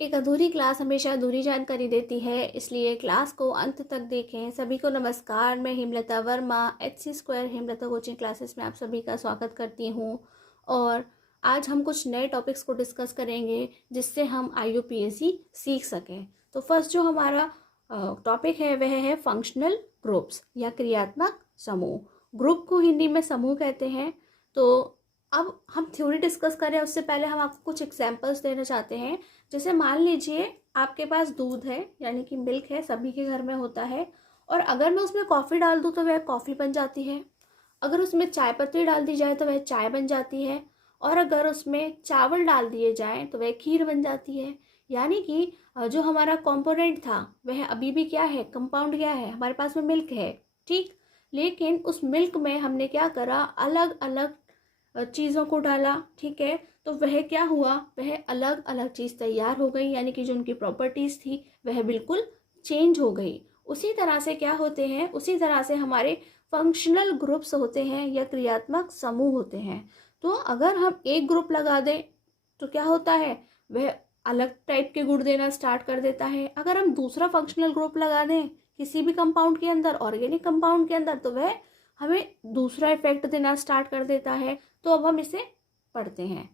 एक अधूरी क्लास हमेशा अधूरी जानकारी देती है, इसलिए क्लास को अंत तक देखें। सभी को नमस्कार, मैं Hemlata Verma HC² Hemlata coaching classes में आप सभी का स्वागत करती हूँ। और आज हम कुछ नए टॉपिक्स को डिस्कस करेंगे जिससे हम IUPAC सीख सकें। तो फर्स्ट जो हमारा टॉपिक है वह है फंक्शनल ग्रुप्स या क्रियात्मक समूह। ग्रुप को हिंदी में समूह कहते हैं। तो अब हम थ्योरी डिस्कस करें उससे पहले हम आपको कुछ एग्जांपल्स देना चाहते हैं। जैसे मान लीजिए आपके पास दूध है, यानी कि मिल्क है, सभी के घर में होता है। और अगर मैं उसमें कॉफ़ी डाल दूँ तो वह कॉफ़ी बन जाती है। अगर उसमें चाय पत्ती डाल दी जाए तो वह चाय बन जाती है। और अगर उसमें चावल डाल दिए जाएं तो वह खीर बन जाती है। यानी कि जो हमारा कंपोनेंट था वह अभी भी क्या है, कंपाउंड क्या है, हमारे पास में मिल्क है, ठीक। लेकिन उस मिल्क में हमने क्या करा, अलग अलग चीज़ों को डाला, ठीक है। तो वह क्या हुआ, वह अलग अलग चीज़ तैयार हो गई, यानी कि जो उनकी प्रॉपर्टीज़ थी वह बिल्कुल चेंज हो गई। उसी तरह से क्या होते हैं, उसी तरह से हमारे फंक्शनल ग्रुप्स होते हैं या क्रियात्मक समूह होते हैं। तो अगर हम एक ग्रुप लगा दें तो क्या होता है, वह अलग टाइप के गुण देना स्टार्ट कर देता है। अगर हम दूसरा फंक्शनल ग्रुप लगा दें किसी भी कंपाउंड के अंदर, ऑर्गेनिक कंपाउंड के अंदर, तो वह हमें दूसरा इफेक्ट देना स्टार्ट कर देता है। तो अब हम इसे पढ़ते हैं।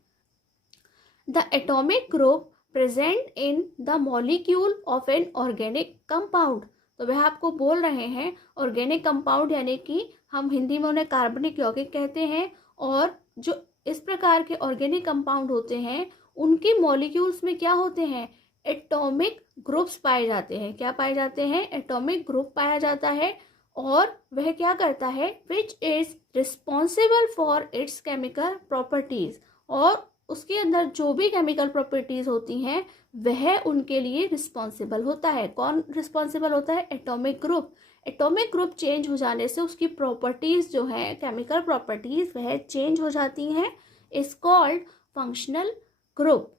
The atomic group present in the molecule of an organic compound. तो वह आपको बोल रहे हैं ऑर्गेनिक कंपाउंड, यानी कि हम हिंदी में उन्हें कार्बनिक यौगिक कहते हैं। और जो इस प्रकार के ऑर्गेनिक कंपाउंड होते हैं उनके मॉलिक्यूल्स में क्या होते हैं, एटॉमिक ग्रुप्स पाए जाते हैं। क्या पाए जाते हैं, एटॉमिक ग्रुप पाया जाता है। और वह क्या करता है, which is responsible for its chemical properties. और उसके अंदर जो भी केमिकल प्रॉपर्टीज होती हैं वह उनके लिए रिस्पॉन्सिबल होता है। कौन रिस्पॉन्सिबल होता है, atomic group. Atomic group change हो जाने से उसकी प्रॉपर्टीज जो है, केमिकल प्रॉपर्टीज, वह चेंज हो जाती हैं। Is called functional group.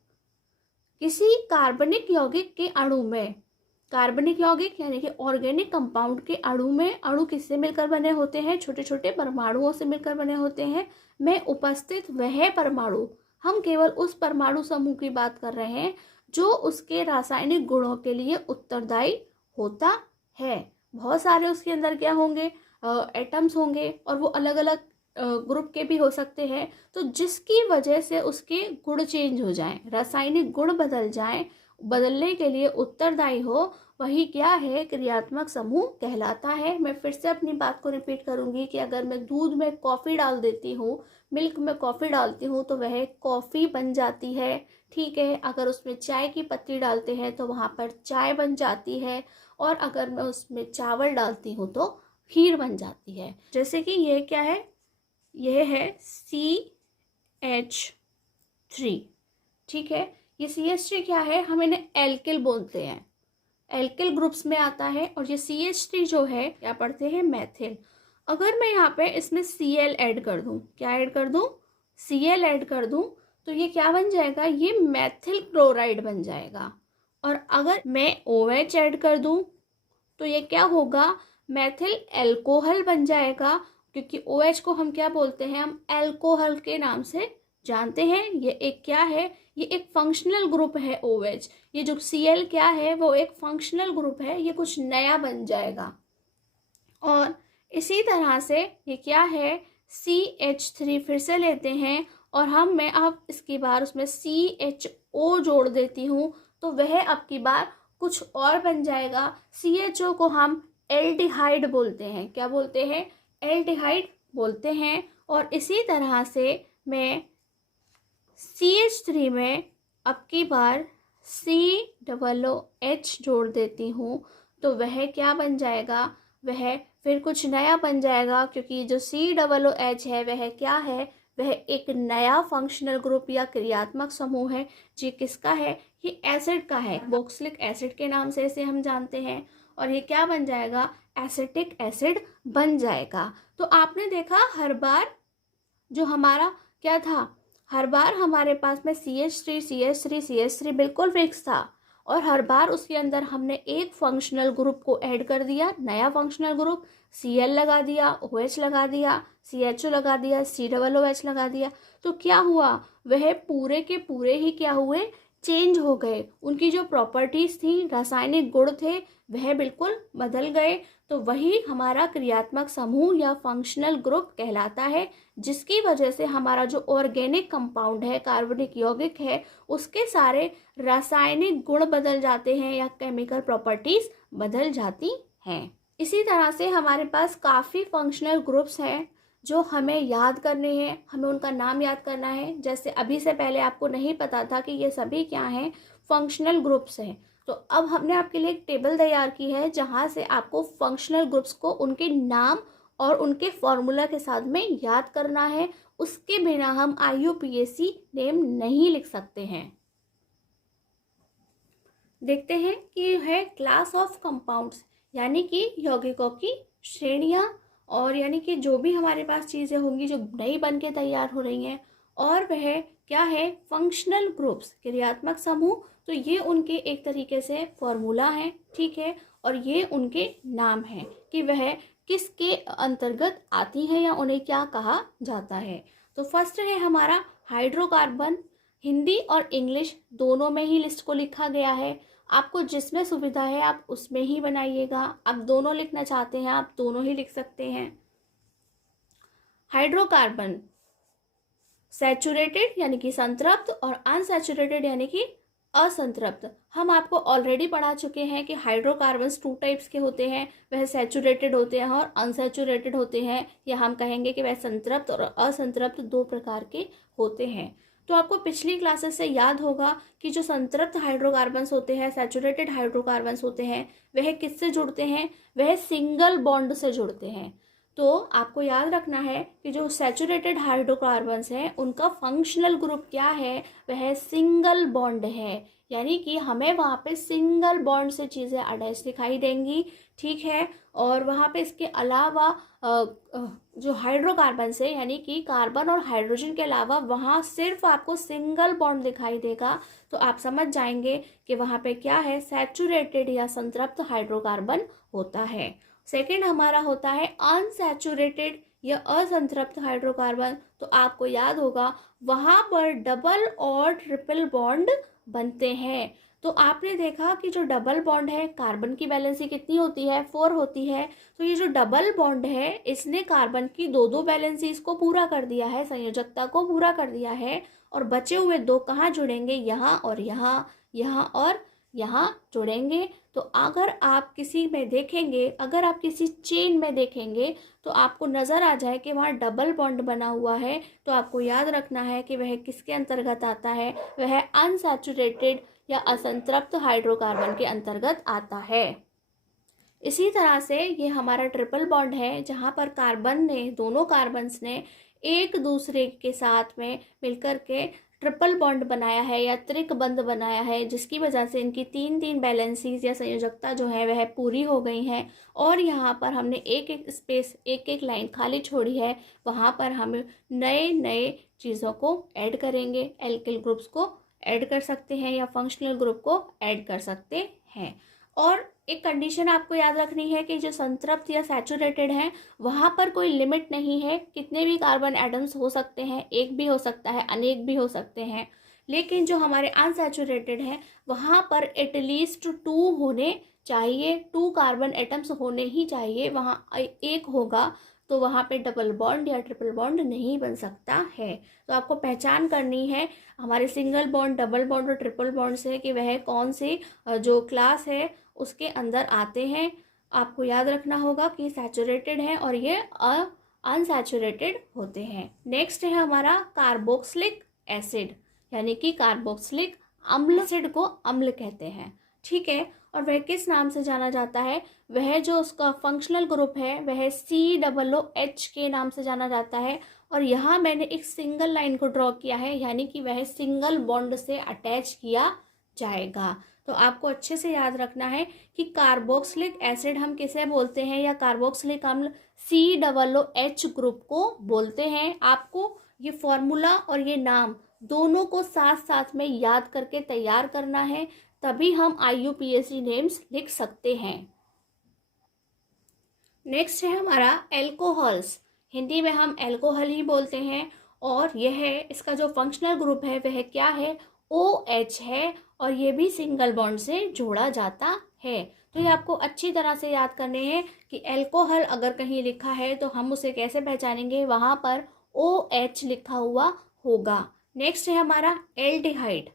किसी कार्बनिक यौगिक के अणु में, कार्बनिक यौगिक यानी कि ऑर्गेनिक कंपाउंड के अणु में, अणु किससे मिलकर बने होते हैं, छोटे छोटे परमाणुओं से मिलकर बने होते हैं, में उपस्थित वह परमाणु, हम केवल उस परमाणु समूह की बात कर रहे हैं जो उसके रासायनिक गुणों के लिए उत्तरदायी होता है। बहुत सारे उसके अंदर क्या होंगे, एटम्स होंगे, और वो अलग अलग ग्रुप के भी हो सकते हैं। तो जिसकी वजह से उसके गुण चेंज हो जाएं, रासायनिक गुण बदल जाएं, बदलने के लिए उत्तरदायी हो, वही क्या है, क्रियात्मक समूह कहलाता है। मैं फिर से अपनी बात को रिपीट करूंगी कि अगर मैं दूध में कॉफ़ी डाल देती हूँ, मिल्क में कॉफ़ी डालती हूँ, तो वह कॉफ़ी बन जाती है, ठीक है। अगर उसमें चाय की पत्ती डालते हैं तो वहाँ पर चाय बन जाती है। और अगर मैं उसमें चावल डालती हूँ तो खीर बन जाती है। जैसे कि ये क्या है, यह है CH3, ठीक है। ये CH3 क्या है, हम इन्हें एल्किल बोलते हैं, एल्किल ग्रुप्स में आता है। और ये CH3 जो है क्या पढ़ते हैं, मैथिल। अगर मैं यहाँ पे इसमें Cl ऐड कर दूँ, क्या ऐड कर दूँ, Cl ऐड कर दूँ, तो ये क्या बन जाएगा, ये मैथिल क्लोराइड बन जाएगा। और अगर मैं OH ऐड कर दूँ तो ये क्या होगा, मैथिल एल्कोहल बन जाएगा। क्योंकि OH को हम क्या बोलते हैं, हम एल्कोहल के नाम से जानते हैं। ये एक क्या है, ये एक फंक्शनल ग्रुप है OH। ये जो Cl क्या है वो एक फंक्शनल ग्रुप है, ये कुछ नया बन जाएगा। और इसी तरह से ये क्या है, CH3 फिर से लेते हैं और मैं अब इसकी बार उसमें CHO जोड़ देती हूँ, तो वह अब की बार कुछ और बन जाएगा। CHO को हम एल्डिहाइड बोलते हैं। क्या बोलते हैं, एल्डिहाइड बोलते हैं। और इसी तरह से मैं CH3 में अब की बार COOH जोड़ देती हूँ, तो वह क्या बन जाएगा, वह फिर कुछ नया बन जाएगा। क्योंकि जो COOH है वह क्या है, वह एक नया फंक्शनल ग्रुप या क्रियात्मक समूह है। जी किसका है, ये एसिड का है, बॉक्सिलिक एसिड के नाम से इसे हम जानते हैं। और ये क्या बन जाएगा, एसिटिक एसिड बन जाएगा। तो आपने देखा हर बार जो हमारा क्या था, हर बार हमारे पास में CH3 CH3 CH3 बिल्कुल फिक्स था। और हर बार उसके अंदर हमने एक फंक्शनल ग्रुप को ऐड कर दिया, नया फंक्शनल ग्रुप, Cl लगा दिया, OH लगा दिया, CHO लगा दिया, COOH लगा दिया। तो क्या हुआ, वह पूरे के पूरे ही क्या हुए, चेंज हो गए, उनकी जो प्रॉपर्टीज़ थी, रासायनिक गुण थे, वह बिल्कुल बदल गए। तो वही हमारा क्रियात्मक समूह या फंक्शनल ग्रुप कहलाता है, जिसकी वजह से हमारा जो ऑर्गेनिक कंपाउंड है, कार्बनिक यौगिक है, उसके सारे रासायनिक गुण बदल जाते हैं या केमिकल प्रॉपर्टीज़ बदल जाती हैं। इसी तरह से हमारे पास काफ़ी फंक्शनल ग्रुप्स हैं जो हमें याद करने हैं, हमें उनका नाम याद करना है। जैसे अभी से पहले आपको नहीं पता था कि ये सभी क्या हैं, फंक्शनल ग्रुप्स हैं। तो अब हमने आपके लिए एक टेबल तैयार की है जहाँ से आपको फंक्शनल ग्रुप्स को उनके नाम और उनके फॉर्मूला के साथ में याद करना है। उसके बिना हम IUPAC नेम नहीं लिख सकते हैं। देखते हैं कि है क्लास ऑफ कंपाउंड्स, यानी कि यौगिकों की श्रेणियाँ, और यानी कि जो भी हमारे पास चीज़ें होंगी जो नई बन के तैयार हो रही हैं। और वह क्या है, फंक्शनल ग्रुप्स, क्रियात्मक समूह। तो ये उनके एक तरीके से फॉर्मूला है, ठीक है, और ये उनके नाम हैं कि वह किसके अंतर्गत आती है या उन्हें क्या कहा जाता है। तो फर्स्ट है हमारा हाइड्रोकार्बन। हिंदी और इंग्लिश दोनों में ही लिस्ट को लिखा गया है, आपको जिसमें सुविधा है आप उसमें ही बनाइएगा। आप दोनों लिखना चाहते हैं आप दोनों ही लिख सकते हैं। हाइड्रोकार्बन सैचुरेटेड यानी कि संतृप्त और अनसैचुरेटेड यानी कि असंतृप्त। हम आपको ऑलरेडी पढ़ा चुके हैं कि हाइड्रोकार्बन्स 2 टाइप्स के होते हैं, वह सैचुरेटेड होते हैं और अनसैचुरेटेड होते हैं, या हम कहेंगे कि वह संतृप्त और असंतृप्त 2 प्रकार के होते हैं। तो आपको पिछली क्लासेस से याद होगा कि जो संतृप्त हाइड्रोकार्बन्स होते हैं, सैचुरेटेड हाइड्रोकार्बन्स होते हैं, वह किससे जुड़ते हैं, वह सिंगल बॉन्ड से जुड़ते हैं। तो आपको याद रखना है कि जो सैचुरेटेड हाइड्रोकार्बन्स हैं उनका फंक्शनल ग्रुप क्या है, वह सिंगल बॉन्ड है, यानी कि हमें वहाँ पे सिंगल बॉन्ड से चीज़ें अटैच दिखाई देंगी, ठीक है। और वहाँ पे इसके अलावा जो हाइड्रोकार्बन है यानी कि कार्बन और हाइड्रोजन के अलावा वहाँ सिर्फ आपको सिंगल बॉन्ड दिखाई देगा। तो आप समझ जाएंगे कि वहाँ पे क्या है, सैचुरेटेड या संतृप्त हाइड्रोकार्बन होता है। सेकेंड हमारा होता है अनसैचुरेटेड या असंतृप्त हाइड्रोकार्बन। तो आपको याद होगा वहाँ पर डबल और ट्रिपल बॉन्ड बनते हैं। तो आपने देखा कि जो डबल बॉन्ड है, कार्बन की वैलेंसी कितनी होती है, 4 होती है। तो ये जो डबल बॉन्ड है इसने कार्बन की 2 वैलेंसीज को पूरा कर दिया है, संयोजकता को पूरा कर दिया है। और बचे हुए 2 कहाँ जुड़ेंगे, यहाँ और यहाँ, यहाँ और यहाँ जुड़ेंगे। तो अगर आप किसी में देखेंगे, अगर आप किसी चेन में देखेंगे तो आपको नज़र आ जाए कि वहाँ डबल बॉन्ड बना हुआ है, तो आपको याद रखना है कि वह किसके अंतर्गत आता है, वह अनसैचुरेटेड या असंतृप्त हाइड्रोकार्बन के अंतर्गत आता है। इसी तरह से ये हमारा ट्रिपल बॉन्ड है जहाँ पर कार्बन ने, दोनों कार्बन्स ने एक दूसरे के साथ में मिलकर के ट्रिपल बॉन्ड बनाया है या त्रिकबंध बनाया है, जिसकी वजह से इनकी 3 बैलेंसीज या संयोजकता जो है वह पूरी हो गई हैं। और यहाँ पर हमने एक एक स्पेस, एक एक लाइन खाली छोड़ी है, वहाँ पर हम नए नए चीज़ों को ऐड करेंगे। एल्किल ग्रुप्स को ऐड कर सकते हैं या फंक्शनल ग्रुप को ऐड कर सकते हैं। और एक कंडीशन आपको याद रखनी है कि जो संतृप्त या सैचुरेटेड है वहाँ पर कोई लिमिट नहीं है, कितने भी कार्बन एटम्स हो सकते हैं, एक भी हो सकता है, अनेक भी हो सकते हैं। लेकिन जो हमारे अनसैचुरेटेड हैं वहाँ पर एटलीस्ट 2 होने चाहिए, 2 कार्बन एटम्स होने ही चाहिए। वहाँ एक होगा तो वहाँ पे डबल बॉन्ड या ट्रिपल बॉन्ड नहीं बन सकता है। तो आपको पहचान करनी है हमारे सिंगल बॉन्ड, डबल बॉन्ड और ट्रिपल बॉन्ड से कि वह कौन सी जो क्लास है उसके अंदर आते हैं। आपको याद रखना होगा कि सैचुरेटेड है और ये अनसैचुरेटेड होते हैं। नेक्स्ट है हमारा कार्बोक्सिलिक एसिड, यानी कि कार्बोक्सिलिक अम्ल। एसिड को अम्ल कहते हैं, ठीक है। और वह किस नाम से जाना जाता है, वह जो उसका फंक्शनल ग्रुप है वह COOH के नाम से जाना जाता है। और यहाँ मैंने एक सिंगल लाइन को ड्रॉ किया है, यानी कि वह सिंगल बॉन्ड से अटैच किया जाएगा। तो आपको अच्छे से याद रखना है कि कार्बोक्सिलिक एसिड हम किसे बोलते हैं या कार्बोक्सिलिक अम्ल COOH ग्रुप को बोलते हैं। आपको ये फॉर्मूला और ये नाम दोनों को साथ साथ में याद करके तैयार करना है, तभी हम IUPAC नेम्स लिख सकते हैं। नेक्स्ट है हमारा एल्कोहल्स, हिंदी में हम एल्कोहल ही बोलते हैं। और यह है, इसका जो फंक्शनल ग्रुप है वह क्या है, OH है और ये भी सिंगल बॉन्ड से जोड़ा जाता है। तो ये आपको अच्छी तरह से याद करने हैं कि एल्कोहल अगर कहीं लिखा है तो हम उसे कैसे पहचानेंगे, वहाँ पर OH लिखा हुआ होगा। नेक्स्ट है हमारा एल्डिहाइड।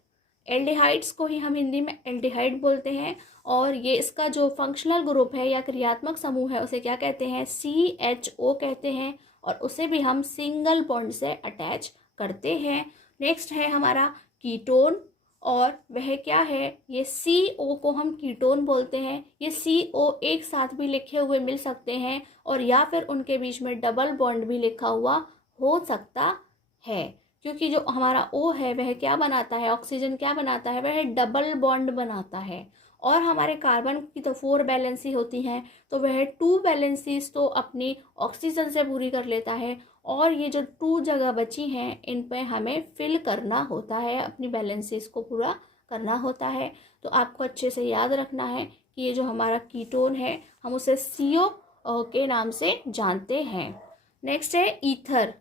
एल्डिहाइड्स को ही हम हिंदी में एल्डिहाइड बोलते हैं और ये इसका जो फंक्शनल ग्रुप है या क्रियात्मक समूह है उसे क्या कहते हैं, CHO कहते हैं और उसे भी हम सिंगल बॉन्ड से अटैच करते हैं। नेक्स्ट है हमारा कीटोन और वह क्या है, ये CO को हम कीटोन बोलते हैं। ये CO एक साथ भी लिखे हुए मिल सकते हैं और या फिर उनके बीच में डबल बॉन्ड भी लिखा हुआ हो सकता है, क्योंकि जो हमारा O है वह क्या बनाता है, ऑक्सीजन क्या बनाता है, वह डबल बॉन्ड बनाता है। और हमारे कार्बन की तो 4 वैलेंसी होती हैं तो वह 2 वैलेंसीज तो अपनी ऑक्सीजन से पूरी कर लेता है और ये जो 2 जगह बची हैं इन पे हमें फिल करना होता है, अपनी वैलेंसीज को पूरा करना होता है। तो आपको अच्छे से याद रखना है कि ये जो हमारा कीटोन है हम उसे CO के नाम से जानते हैं। नेक्स्ट है ईथर।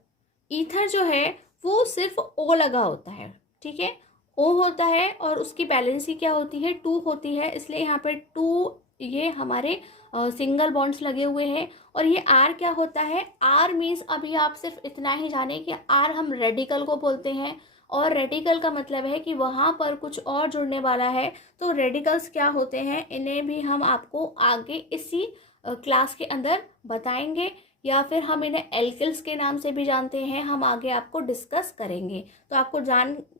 ईथर जो है वो सिर्फ O लगा होता है, ठीक है, O होता है और उसकी बैलेंसी क्या होती है, 2 होती है, इसलिए यहाँ पे 2 ये हमारे सिंगल बॉन्ड्स लगे हुए हैं। और ये R क्या होता है, R मीन्स अभी आप सिर्फ इतना ही जाने कि R हम रेडिकल को बोलते हैं और रेडिकल का मतलब है कि वहाँ पर कुछ और जुड़ने वाला है। तो रेडिकल्स क्या होते हैं इन्हें भी हम आपको आगे इसी क्लास के अंदर बताएंगे या फिर हम इन्हें एल्किल्स के नाम से भी जानते हैं, हम आगे आपको डिस्कस करेंगे। तो आपको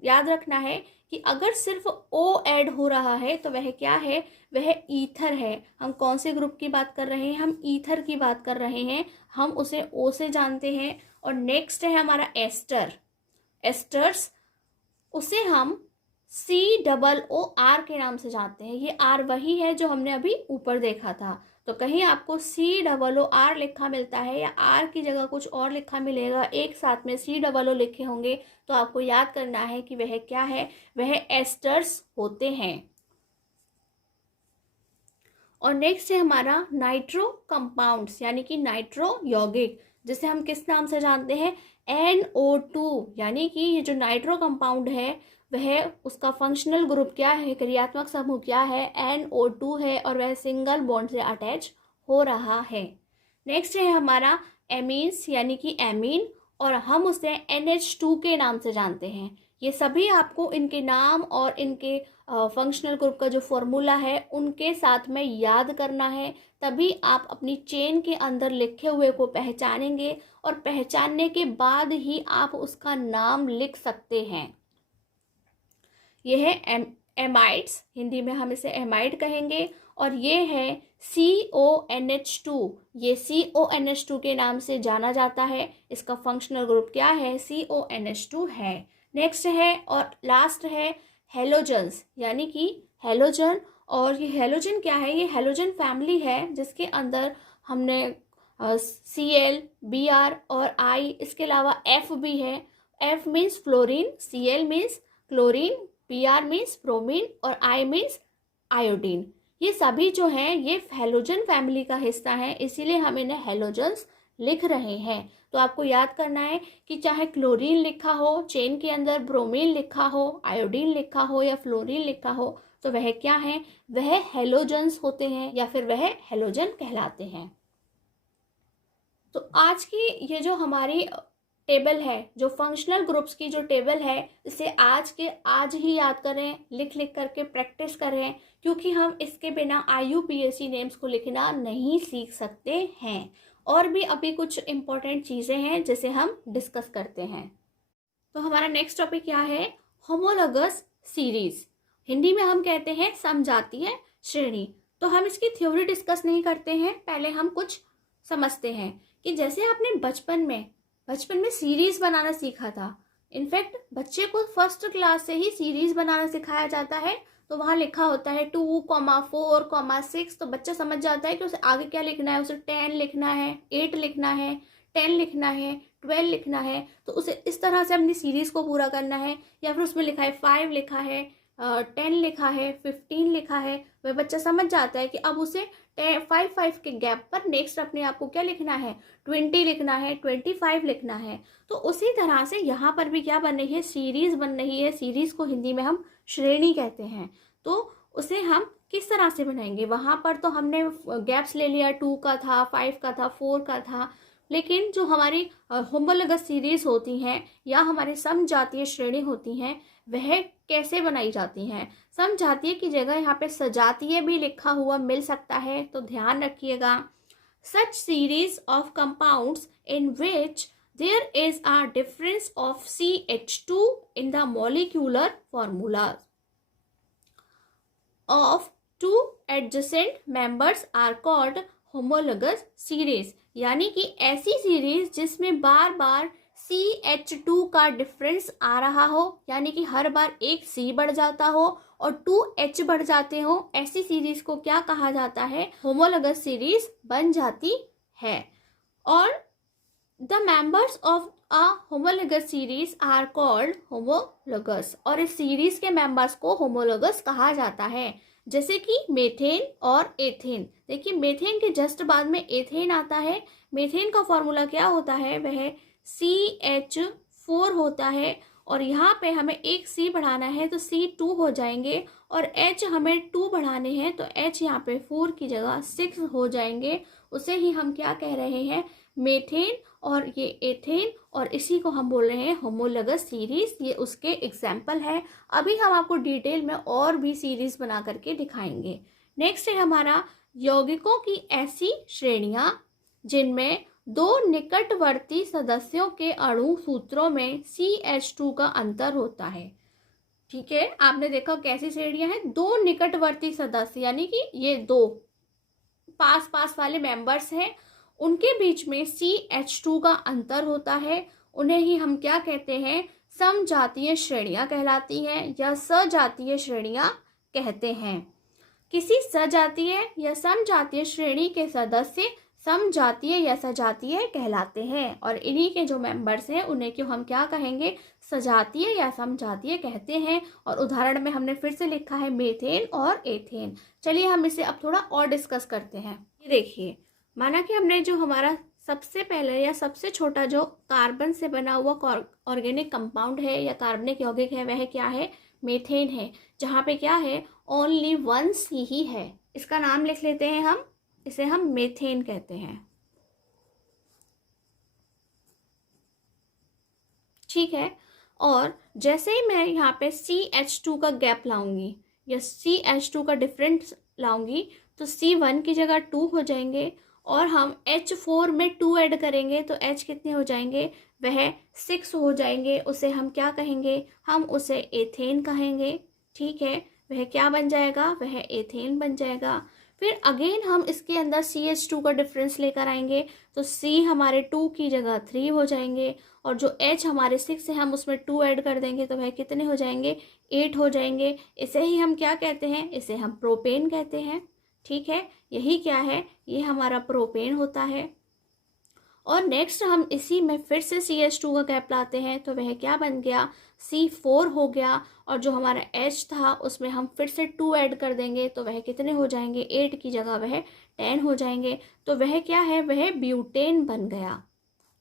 याद रखना है कि अगर सिर्फ O ऐड हो रहा है तो वह क्या है, वह ईथर है। हम कौन से ग्रुप की बात कर रहे हैं, हम ईथर की बात कर रहे हैं, हम उसे O से जानते हैं। और नेक्स्ट है हमारा एस्टर। एस्टर्स उसे हम COOR के नाम से जानते हैं। ये R वही है जो हमने अभी ऊपर देखा था, तो कहीं आपको COOR लिखा मिलता है या R की जगह कुछ और लिखा मिलेगा, एक साथ में COO लिखे होंगे, तो आपको याद करना है कि वह क्या है, वह एस्टर्स होते हैं। और नेक्स्ट है हमारा नाइट्रो कंपाउंड्स यानी कि नाइट्रो यौगिक, जिसे हम किस नाम से जानते हैं, NO2। यानी कि ये जो नाइट्रो कंपाउंड है वह उसका फंक्शनल ग्रुप क्या है, क्रियात्मक समूह क्या है, NO2 है और वह सिंगल बॉन्ड से अटैच हो रहा है। नेक्स्ट है हमारा एमीन्स यानी कि एमीन और हम उसे NH2 के नाम से जानते हैं। ये सभी आपको इनके नाम और इनके फंक्शनल ग्रुप का जो फॉर्मूला है उनके साथ में याद करना है, तभी आप अपनी चेन के अंदर लिखे हुए को पहचानेंगे और पहचानने के बाद ही आप उसका नाम लिख सकते हैं। यह है एमाइड्स, हिंदी में हम इसे एमाइड कहेंगे और ये है CONH2। ये CONH2 के नाम से जाना जाता है, इसका फंक्शनल ग्रुप क्या है, CONH2 है। नेक्स्ट है और लास्ट है हेलोजन्स यानी कि हेलोजन। और ये हेलोजन क्या है, ये हेलोजन फैमिली है जिसके अंदर हमने Cl, Br और I, इसके अलावा F भी है। F means fluorine, Cl means chlorine, Br means bromine और I मीन्स आयोडीन। ये सभी जो हैं ये हेलोजन फैमिली का हिस्सा है, इसीलिए हम इन्हें हेलोजन्स लिख रहे हैं। तो आपको याद करना है कि चाहे क्लोरीन लिखा हो चेन के अंदर, ब्रोमीन लिखा हो, आयोडीन लिखा हो या फ्लोरीन लिखा हो, तो वह क्या है, वह हेलोजन्स होते हैं या फिर वह हेलोजन कहलाते हैं। तो आज की ये जो हमारी टेबल है, जो फंक्शनल ग्रुप्स की जो टेबल है, इसे आज ही याद करें, लिख करके प्रैक्टिस करें, क्योंकि हम इसके बिना IUPAC नेम्स को लिखना नहीं सीख सकते हैं। और भी अभी कुछ इम्पोर्टेंट चीज़ें हैं जिसे हम डिस्कस करते हैं। तो हमारा नेक्स्ट टॉपिक क्या है, होमोलोगस सीरीज। हिंदी में हम कहते हैं समजातीय श्रेणी। तो हम इसकी थ्योरी डिस्कस नहीं करते हैं, पहले हम कुछ समझते हैं कि जैसे आपने बचपन में सीरीज बनाना सीखा था। इनफैक्ट बच्चे को फर्स्ट क्लास से ही सीरीज बनाना सिखाया जाता है, तो वहाँ लिखा होता है 2, 4, 6, तो बच्चा समझ जाता है कि उसे आगे क्या लिखना है, उसे 10 लिखना है, 8 लिखना है, 10 लिखना है, 12 लिखना है। तो उसे इस तरह से अपनी सीरीज को पूरा करना है, या फिर उसमें लिखा है 5 लिखा है, 10 लिखा है, 15 लिखा है, वह बच्चा समझ जाता है कि अब उसे 5 के गैप पर नेक्स्ट अपने आप को क्या लिखना है, 20 लिखना है, 25 लिखना है। तो उसी तरह से यहाँ पर भी क्या बन रही है, सीरीज बन रही है। सीरीज को हिंदी में हम श्रेणी कहते हैं। तो उसे हम किस तरह से बनाएंगे, वहाँ पर तो हमने गैप्स ले लिया, 2 का था, 5 का था, 4 का था, लेकिन जो हमारी होमोलोगस सीरीज होती हैं या हमारी समजातीय श्रेणी होती हैं, वह कैसे बनाई जाती हैं। समजातीय की जगह यहाँ पे सजातीय भी लिखा हुआ मिल सकता है, तो ध्यान रखिएगा। Such series of compounds in which there is a difference of CH2 in the molecular formula of two adjacent members are called homologous series. यानी कि ऐसी सीरीज जिसमें बार बार CH2 का डिफरेंस आ रहा हो, यानी कि हर बार एक C बढ़ जाता हो और 2 H बढ़ जाते हो, ऐसी सीरीज को क्या कहा जाता है, होमोलोगस सीरीज बन जाती है। और the members of a homologous series are called homologous, और इस सीरीज के मेंबर्स को होमोलोगस कहा जाता है। जैसे कि मेथेन और एथेन। देखिए मेथेन के जस्ट बाद में एथेन आता है। मेथेन का फॉर्मूला क्या होता है, वह CH4 होता है, और यहाँ पे हमें एक C बढ़ाना है तो C2 हो जाएंगे, और H हमें 2 बढ़ाने हैं तो H यहाँ पे 4 की जगह 6 हो जाएंगे। उसे ही हम क्या कह रहे हैं, मेथेन, और ये एथेन, और इसी को हम बोल रहे हैं होमोलोगस सीरीज। ये उसके एग्जाम्पल है। अभी हम आपको डिटेल में और भी सीरीज बना करके दिखाएंगे। नेक्स्ट है हमारा यौगिकों की ऐसी श्रेणियां जिनमें 2 निकटवर्ती सदस्यों के अणु सूत्रों में CH2 का अंतर होता है। ठीक है, आपने देखा कैसी श्रेणियां हैं, 2 निकटवर्ती सदस्य, यानी कि ये 2 पास पास वाले मेंबर्स हैं, उनके बीच में CH2 का अंतर होता है। उन्हें ही हम क्या कहते हैं, समजातीय श्रेणियां कहलाती हैं या सजातीय श्रेणियां कहते हैं। किसी सजातीय या समजातीय श्रेणी के सदस्य समजातीय या सजातीय कहलाते हैं, और इन्हीं के जो मेंबर्स हैं उन्हें क्यों हम क्या कहेंगे, सजातीय या समजातीय कहते हैं। और उदाहरण में हमने फिर से लिखा है मेथेन और एथेन। चलिए हम इसे अब थोड़ा और डिस्कस करते हैं। ये देखिए, माना कि हमने जो हमारा सबसे पहले या सबसे छोटा जो कार्बन से बना हुआ ऑर्गेनिक कंपाउंड है या कार्बनिक यौगिक है, वह क्या है, मेथेन है, जहाँ पे क्या है, ओनली 1 C ही है। इसका नाम लिख लेते हैं हम, इसे हम मेथेन कहते हैं। ठीक है, और जैसे ही मैं यहाँ पे CH2 का गैप लाऊंगी या CH2 का डिफरेंस लाऊंगी, तो C1 की जगह 2 हो जाएंगे, और हम H4 में 2 ऐड करेंगे तो H कितने हो जाएंगे, वह 6 हो जाएंगे। उसे हम क्या कहेंगे, हम उसे एथेन कहेंगे। ठीक है, वह क्या बन जाएगा, वह एथेन बन जाएगा। फिर अगेन हम इसके अंदर CH2 का डिफरेंस लेकर आएंगे, तो C हमारे 2 की जगह 3 हो जाएंगे, और जो H हमारे 6 है हम उसमें 2 ऐड कर देंगे तो वह कितने हो जाएंगे, 8 हो जाएंगे। इसे ही हम क्या कहते हैं, इसे हम प्रोपेन कहते हैं। ठीक है, यही क्या है, ये हमारा प्रोपेन होता है। और नेक्स्ट हम इसी में फिर से CH2 का गैप लाते हैं, तो वह क्या बन गया, C4 हो गया, और जो हमारा H था उसमें हम फिर से 2 ऐड कर देंगे तो वह कितने हो जाएंगे, 8 की जगह वह 10 हो जाएंगे। तो वह क्या है, वह ब्यूटेन बन गया।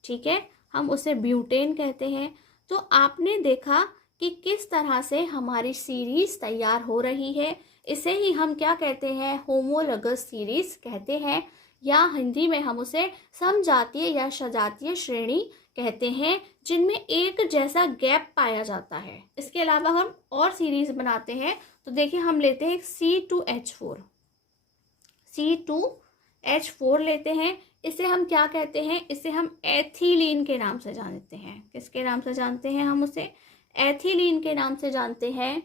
ठीक है, हम उसे ब्यूटेन कहते हैं। तो आपने देखा कि किस तरह से हमारी सीरीज तैयार हो रही है। इसे ही हम क्या कहते हैं, होमोलोगस सीरीज कहते हैं, या हिंदी में हम उसे समजातीय या सजातीय श्रेणी कहते हैं, जिनमें एक जैसा गैप पाया जाता है। इसके अलावा हम और सीरीज बनाते हैं, तो देखिए हम लेते हैं C2H4 लेते हैं। इसे हम क्या कहते हैं, इसे हम एथिलीन के नाम से जानते हैं। किसके नाम से जानते हैं, हम उसे एथिलीन के नाम से जानते हैं।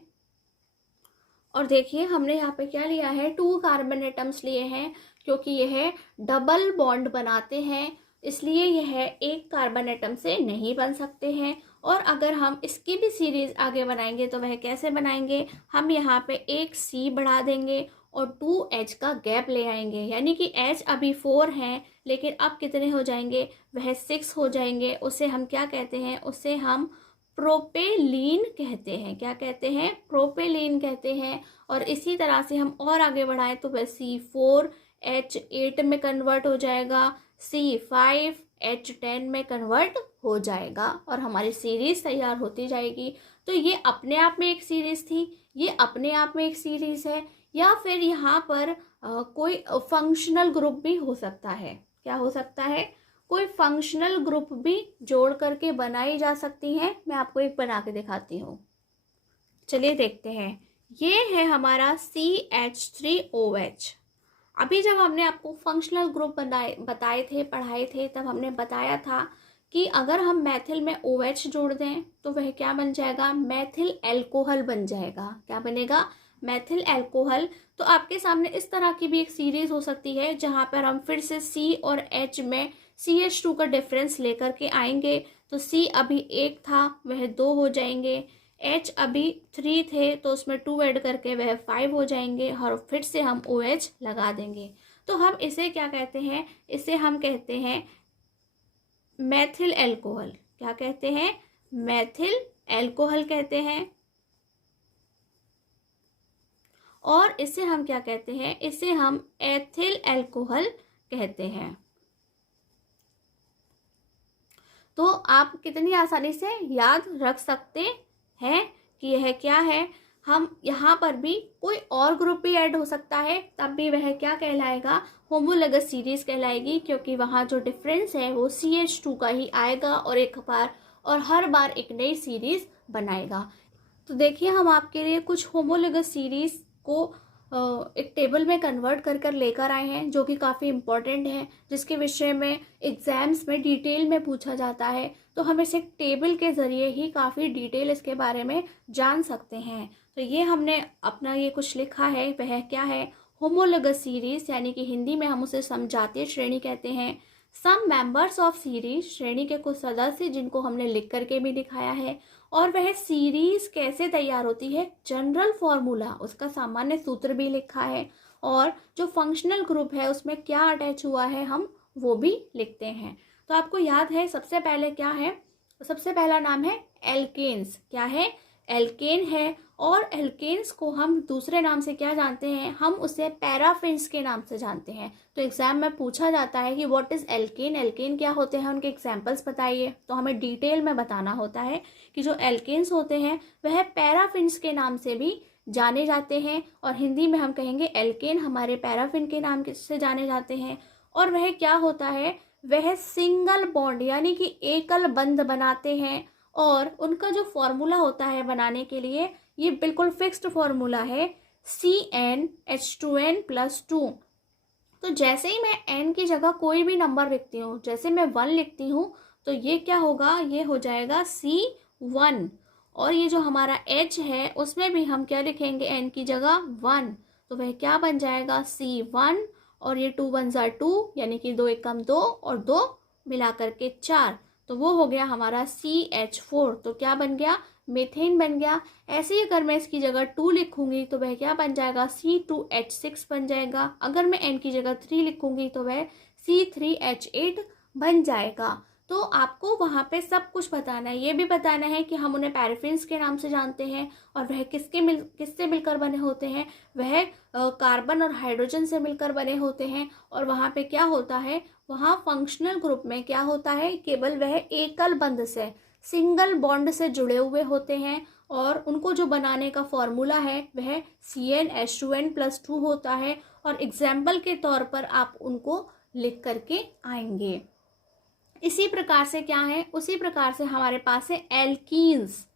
और देखिए हमने यहाँ पे क्या लिया है, 2 कार्बन एटम्स लिए हैं, क्योंकि यह डबल बॉन्ड बनाते हैं, इसलिए यह एक कार्बन एटम से नहीं बन सकते हैं। और अगर हम इसकी भी सीरीज आगे बनाएंगे तो वह कैसे बनाएंगे, हम यहाँ पे एक C बढ़ा देंगे और 2H का गैप ले आएंगे, यानी कि H अभी 4 हैं लेकिन अब कितने हो जाएंगे, वह 6 हो जाएंगे। उसे हम क्या कहते हैं, उसे हम प्रोपेलीन कहते हैं। क्या कहते हैं? प्रोपेलीन कहते हैं। और इसी तरह से हम और आगे बढ़ाएं तो वह C4H8 में कन्वर्ट हो जाएगा, C5H10 में कन्वर्ट हो जाएगा और हमारी सीरीज़ तैयार होती जाएगी। तो ये अपने आप में एक सीरीज़ थी, ये अपने आप में एक सीरीज़ है, या फिर यहाँ पर कोई फंक्शनल ग्रुप भी हो सकता है। क्या हो सकता है? कोई फंक्शनल ग्रुप भी जोड़ करके बनाई जा सकती हैं। मैं आपको एक बना के दिखाती हूँ। चलिए देखते हैं। ये है हमारा CH3OH। अभी जब हमने आपको फंक्शनल ग्रुप बताए थे, पढ़ाए थे, तब हमने बताया था कि अगर हम मैथिल में OH जोड़ दें तो वह क्या बन जाएगा? मैथिल एल्कोहल बन जाएगा। क्या बनेगा? मैथिल एल्कोहल। तो आपके सामने इस तरह की भी एक सीरीज हो सकती है जहाँ पर हम फिर से C और H में CH2 का डिफरेंस लेकर के आएंगे। तो C अभी 1 था, वह 2 हो जाएंगे। H अभी 3 थे तो उसमें 2 ऐड करके वह 5 हो जाएंगे और फिर से हम OH लगा देंगे। तो हम इसे क्या कहते हैं? इसे हम कहते हैं मैथिल एल्कोहल। क्या कहते हैं? मैथिल एल्कोहल कहते हैं। और इसे हम क्या कहते हैं? इसे हम एथिल एल्कोहल कहते हैं। तो आप कितनी आसानी से याद रख सकते हैं कि यह क्या है। हम यहाँ पर भी कोई और ग्रुप भी ऐड हो सकता है, तब भी वह क्या कहलाएगा? होमोलोगस सीरीज कहलाएगी, क्योंकि वहाँ जो डिफरेंस है वो CH2 का ही आएगा और एक बार और हर बार एक नई सीरीज बनाएगा। तो देखिए, हम आपके लिए कुछ होमोलोगस सीरीज को एक टेबल में कन्वर्ट कर कर लेकर आए हैं, जो कि काफ़ी इम्पोर्टेंट है, जिसके विषय में एग्जाम्स में डिटेल में पूछा जाता है। तो हम इसे टेबल के ज़रिए ही काफ़ी डिटेल इसके बारे में जान सकते हैं। तो ये हमने अपना ये कुछ लिखा है, वह क्या है? होमोलोगस सीरीज, यानी कि हिंदी में हम उसे समजातीय श्रेणी कहते हैं। सम मेंबर्स ऑफ सीरीज, श्रेणी के कुछ सदस्य जिनको हमने लिख करके भी दिखाया है। और वह सीरीज कैसे तैयार होती है? जनरल फॉर्मूला, उसका सामान्य सूत्र भी लिखा है। और जो फंक्शनल ग्रुप है उसमें क्या अटैच हुआ है हम वो भी लिखते हैं। तो आपको याद है सबसे पहले क्या है? सबसे पहला नाम है एल्केन्स। क्या है? एल्केन है। और एल्केन्स को हम दूसरे नाम से क्या जानते हैं? हम उसे पैराफिन्स के नाम से जानते हैं। तो एग्जाम में पूछा जाता है कि व्हाट इज एल्केन, एल्केन क्या होते हैं, उनके एग्जाम्पल्स बताइए। तो हमें डिटेल में बताना होता है कि जो एल्केन्स होते हैं वह पैराफिन्स के नाम से भी जाने जाते हैं। और हिंदी में हम कहेंगे एल्केन हमारे पैराफिन के नाम से जाने जाते हैं। और वह क्या होता है? वह सिंगल बॉन्ड यानी कि एकल बंध बनाते हैं। और उनका जो फॉर्मूला होता है बनाने के लिए, ये बिल्कुल फिक्स्ड फॉर्मूला है, CnH2n+2। तो जैसे ही मैं n की जगह कोई भी नंबर लिखती हूँ, जैसे मैं 1 लिखती हूँ, तो ये क्या होगा? ये हो जाएगा C1। और ये जो हमारा H है उसमें भी हम क्या लिखेंगे? n की जगह 1। तो वह क्या बन जाएगा? C1। और ये 2 1 ज़ा 2, यानी कि 2 1 कम 2 और 2 मिला करके 4। तो वो हो गया हमारा CH4। तो क्या बन गया? मीथेन बन गया। ऐसे ही अगर मैं इसकी जगह 2 लिखूंगी तो वह क्या बन जाएगा? C2H6 बन जाएगा। अगर मैं n की जगह 3 लिखूंगी तो वह C3H8 बन जाएगा। तो आपको वहाँ पे सब कुछ बताना है। ये भी बताना है कि हम उन्हें पैराफिन्स के नाम से जानते हैं और वह किससे मिलकर बने होते हैं? वह कार्बन और हाइड्रोजन से मिलकर बने होते हैं। और वहाँ पे क्या होता है? वहाँ फंक्शनल ग्रुप में क्या होता है? केवल वह एकल बंध से, सिंगल बॉन्ड से जुड़े हुए होते हैं। और उनको जो बनाने का फॉर्मूला है वह CnH2n+2 होता है। और एग्जाम्पल के तौर पर आप उनको लिख करके आएंगे। इसी प्रकार से क्या है? उसी प्रकार से हमारे पास है एल्कीन्स।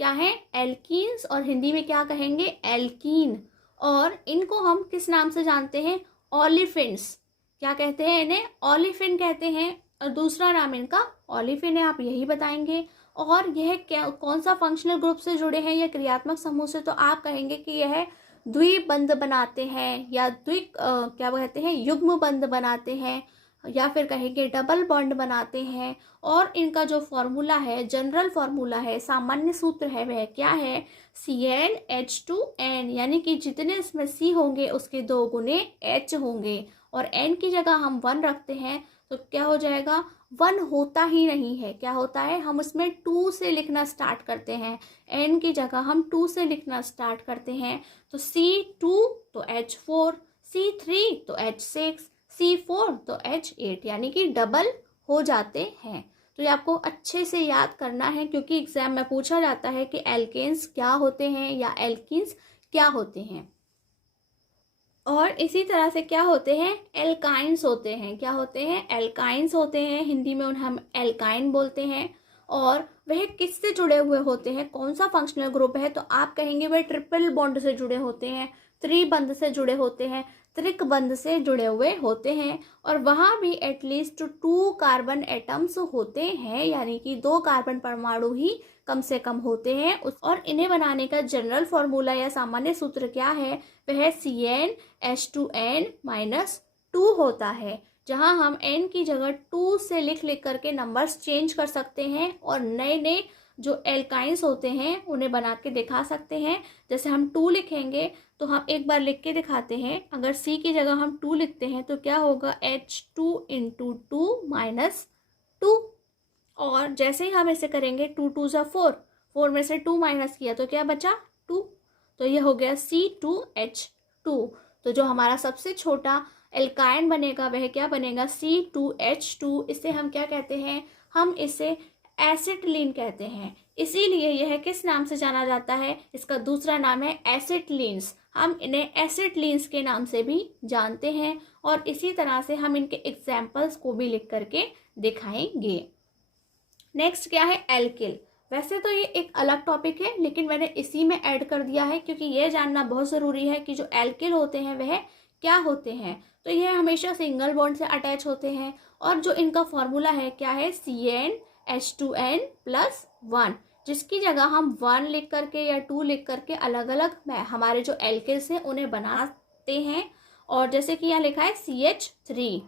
क्या है? एल्कीन्स। और हिंदी में क्या कहेंगे? एल्कीन। और इनको हम किस नाम से जानते हैं? ओलिफिन्स। क्या कहते हैं इन्हें? ओलिफिन कहते हैं। और दूसरा नाम इनका ओलिफिन है, आप यही बताएंगे। और यह क्या, कौन सा फंक्शनल ग्रुप से जुड़े हैं? यह क्रियात्मक समूह से। तो आप कहेंगे कि यह द्विबंध बनाते हैं, या क्या कहते हैं, युग्म बंध बनाते हैं, या फिर कहेंगे डबल बॉन्ड बनाते हैं। और इनका जो फॉर्मूला है, जनरल फॉर्मूला है, सामान्य सूत्र है, वह क्या है? CnH2n, यानी कि जितने इसमें C होंगे उसके 2 गुने H होंगे। और n की जगह हम 1 रखते हैं तो क्या हो जाएगा? 1 होता ही नहीं है। क्या होता है, हम उसमें 2 से लिखना स्टार्ट करते हैं। N की जगह हम 2 से लिखना स्टार्ट करते हैं। तो C2 तो H4, C3 तो H6, C4 तो H8, यानी कि डबल हो जाते हैं। तो ये आपको अच्छे से याद करना है, क्योंकि एग्जाम में पूछा जाता है कि एल्केन्स क्या होते हैं या एल्कीन्स क्या होते हैं। और इसी तरह से क्या होते हैं, एल्काइंस होते हैं। क्या होते हैं, एल्काइंस होते हैं। हिंदी में उन्हें हम एल्काइन बोलते हैं। और वह किससे जुड़े हुए होते हैं, कौन सा फंक्शनल ग्रुप है, तो आप कहेंगे वह ट्रिपल बॉन्ड से जुड़े होते हैं, त्रिबंध से जुड़े होते हैं, त्रिकबंध से जुड़े हुए होते हैं। और वहाँ भी एटलीस्ट 2 कार्बन एटम्स होते हैं, यानी कि 2 कार्बन परमाणु ही कम से कम होते हैं। और इन्हें बनाने का जनरल फॉर्मूला या सामान्य सूत्र क्या है, वह CnH2n-2 होता है, जहां हम n की जगह 2 से लिख करके नंबर्स चेंज कर सकते हैं और नए नए जो एल्काइंस होते हैं उन्हें बना के दिखा सकते हैं। जैसे हम 2 लिखेंगे तो हम एक बार लिख के दिखाते हैं। अगर C की जगह हम 2 लिखते हैं तो क्या होगा, H2 × 2 - 2। और जैसे ही हम ऐसे करेंगे 2 2 = 4, 4 में से 2 माइनस किया तो क्या बचा, 2। तो ये हो गया C2H2। तो जो हमारा सबसे छोटा एल्काइन बनेगा वह क्या बनेगा, C2H2। इसे हम क्या कहते हैं, हम इसे एसिटिलीन कहते हैं। इसीलिए यह किस नाम से जाना जाता है, इसका दूसरा नाम है एसिटिलीन्स। हम इन्हें एसिटिलीन्स के नाम से भी जानते हैं। और इसी तरह से हम इनके एग्जाम्पल्स को भी लिख करके दिखाएंगे। नेक्स्ट क्या है, एल्किल। वैसे तो ये एक अलग टॉपिक है, लेकिन मैंने इसी में ऐड कर दिया है क्योंकि ये जानना बहुत ज़रूरी है कि जो एल्किल होते हैं वह क्या होते हैं। तो यह हमेशा सिंगल बॉन्ड से अटैच होते हैं। और जो इनका फॉर्मूला है क्या है, CnH2n+1, जिसकी जगह हम 1 लिख करके या 2 लिख करके अलग अलग हमारे जो एल्किल्स हैं उन्हें बनाते हैं। और जैसे कि यहाँ लिखा है CH3,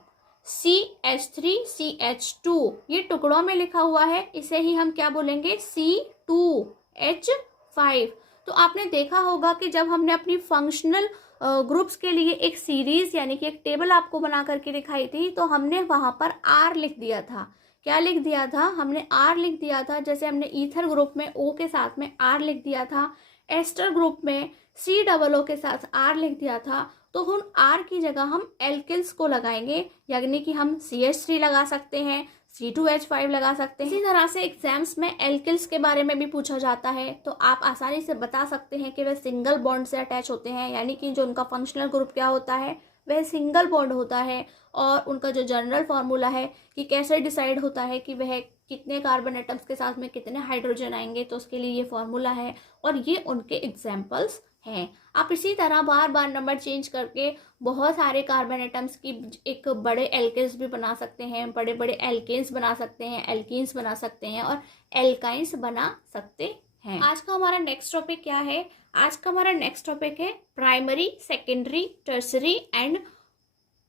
CH3, CH2, ये टुकड़ों में लिखा हुआ है, इसे ही हम क्या बोलेंगे, C2H5। तो आपने देखा होगा कि जब हमने अपनी फंक्शनल ग्रुप्स के लिए एक सीरीज यानी कि एक टेबल आपको बना करके दिखाई थी, तो हमने वहां पर R लिख दिया था। क्या लिख दिया था, हमने R लिख दिया था। जैसे हमने ईथर ग्रुप में O के साथ में R लिख दिया था, एस्टर ग्रुप में COO के साथ R लिख दिया था। तो हम R की जगह हम एल्किल्स को लगाएंगे, यानी कि हम CH3 लगा सकते हैं, C2H5 लगा सकते हैं। इसी तरह से एग्जाम्स में एल्किल्स के बारे में भी पूछा जाता है, तो आप आसानी से बता सकते हैं कि वे सिंगल बॉन्ड से अटैच होते हैं, यानी कि जो उनका फंक्शनल ग्रुप क्या होता है, वह सिंगल बॉन्ड होता है। और उनका जो जनरल फॉर्मूला है कि कैसे डिसाइड होता है कि वह कितने कार्बन एटम्स के साथ में कितने हाइड्रोजन आएंगे, तो उसके लिए ये फॉर्मूला है और ये उनके एग्जाम्पल्स हैं। आप इसी तरह बार बार नंबर चेंज करके बहुत सारे कार्बन एटम्स की एक बड़े एल्केन्स भी बना सकते हैं, बड़े बड़े एल्केन्स बना सकते हैं, एल्कीन्स बना सकते हैं और एल्काइंस बना सकते हैं। आज का हमारा नेक्स्ट टॉपिक क्या है, आज का हमारा नेक्स्ट टॉपिक है primary, secondary, tertiary and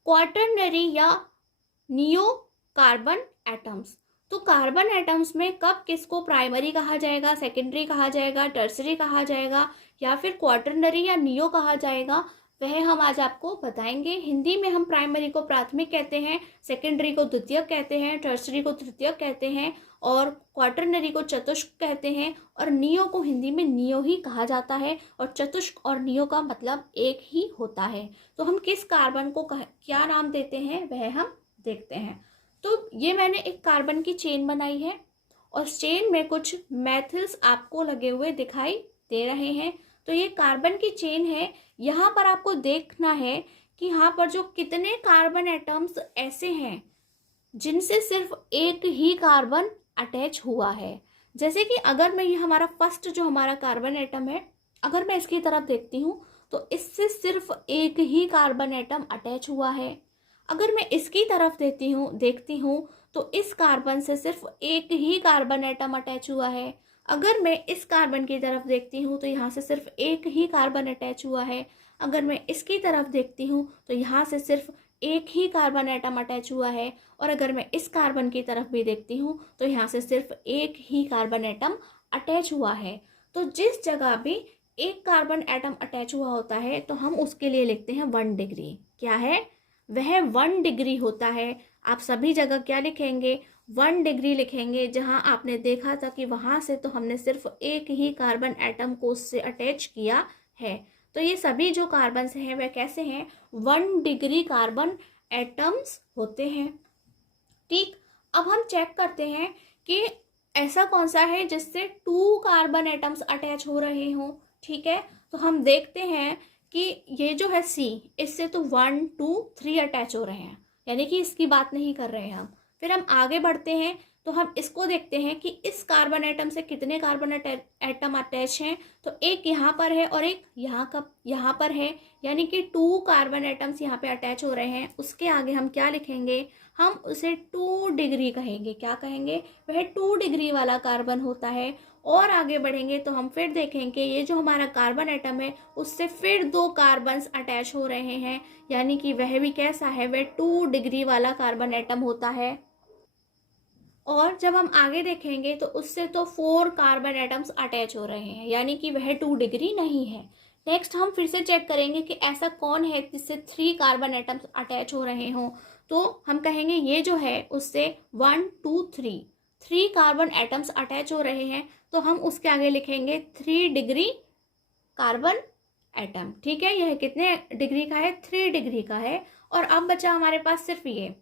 quaternary या नियो कार्बन एटम्स। तो कार्बन एटम्स में कब किसको प्राइमरी कहा जाएगा, सेकेंडरी कहा जाएगा, टर्सरी कहा जाएगा या फिर क्वाटरनरी या नियो कहा जाएगा, वह हम आज आपको बताएंगे। हिंदी में हम प्राइमरी को प्राथमिक कहते हैं, सेकेंडरी को द्वितीयक कहते हैं, टर्सरी को तृतीयक कहते हैं और क्वाटरनरी को चतुष्क कहते हैं और नियो को हिंदी में नियो ही कहा जाता है। और चतुष्क और नियो का मतलब एक ही होता है। तो हम किस कार्बन को क्या नाम देते हैं वह हम देखते हैं। तो ये मैंने एक कार्बन की चेन बनाई है और चेन में कुछ मेथिल्स आपको लगे हुए दिखाई दे रहे हैं। तो ये कार्बन की चेन है। यहाँ पर आपको देखना है कि यहाँ पर जो कितने कार्बन एटम्स ऐसे हैं जिनसे सिर्फ एक ही कार्बन अटैच हुआ है। जैसे कि अगर मैं ये हमारा फर्स्ट जो हमारा कार्बन एटम है, अगर मैं इसकी तरफ देखती हूँ तो इससे सिर्फ एक ही कार्बन एटम अटैच हुआ है। अगर मैं इसकी तरफ देखती हूँ तो इस कार्बन से सिर्फ एक ही कार्बन एटम अटैच हुआ है। अगर मैं इस कार्बन की तरफ देखती हूँ तो यहाँ से सिर्फ एक ही कार्बन अटैच हुआ है। अगर मैं इसकी तरफ देखती हूँ तो यहाँ से सिर्फ एक ही कार्बन एटम अटैच हुआ है। और अगर मैं इस कार्बन की तरफ भी देखती हूँ तो यहाँ से सिर्फ एक ही कार्बन एटम अटैच हुआ है। तो जिस जगह भी एक कार्बन एटम अटैच हुआ होता है तो हम उसके लिए लिखते हैं 1 डिग्री। क्या है वह, 1 डिग्री होता है। आप सभी जगह क्या लिखेंगे, 1 डिग्री लिखेंगे, जहाँ आपने देखा था कि वहाँ से तो हमने सिर्फ एक ही कार्बन एटम को उससे अटैच किया है। तो ये सभी जो कार्बन्स हैं वह कैसे हैं, 1 डिग्री कार्बन एटम्स होते हैं। ठीक, अब हम चेक करते हैं कि ऐसा कौन सा है जिससे 2 कार्बन एटम्स अटैच हो रहे हों। ठीक है, तो हम देखते हैं कि ये जो है C, इससे तो 1 2 3 अटैच हो रहे हैं, यानी कि इसकी बात नहीं कर रहे हैं हम। फिर हम आगे बढ़ते हैं तो हम इसको देखते हैं कि इस कार्बन एटम से कितने कार्बन एटम अटैच हैं। तो एक यहाँ पर है और एक यहाँ पर है, यानी कि 2 कार्बन एटम्स यहाँ पे अटैच हो रहे हैं। उसके आगे हम क्या लिखेंगे, हम उसे 2 डिग्री कहेंगे। क्या कहेंगे, वह 2 डिग्री वाला कार्बन होता है। और आगे बढ़ेंगे तो हम फिर देखेंगे ये जो हमारा कार्बन एटम है उससे फिर 2 कार्बन्स अटैच हो रहे हैं, यानी कि वह भी कैसा है, वह 2 डिग्री वाला कार्बन एटम होता है। और जब हम आगे देखेंगे तो उससे तो 4 कार्बन एटम्स अटैच हो रहे हैं, यानी कि वह 2 डिग्री नहीं है। नेक्स्ट हम फिर से चेक करेंगे कि ऐसा कौन है जिससे 3 कार्बन एटम्स अटैच हो रहे हों। तो हम कहेंगे ये जो है उससे 1 2 3 कार्बन एटम्स अटैच हो रहे हैं, तो हम उसके आगे लिखेंगे 3 डिग्री कार्बन एटम। ठीक है, यह कितने डिग्री का है, 3 डिग्री का है। और अब बचा हमारे पास सिर्फ ये,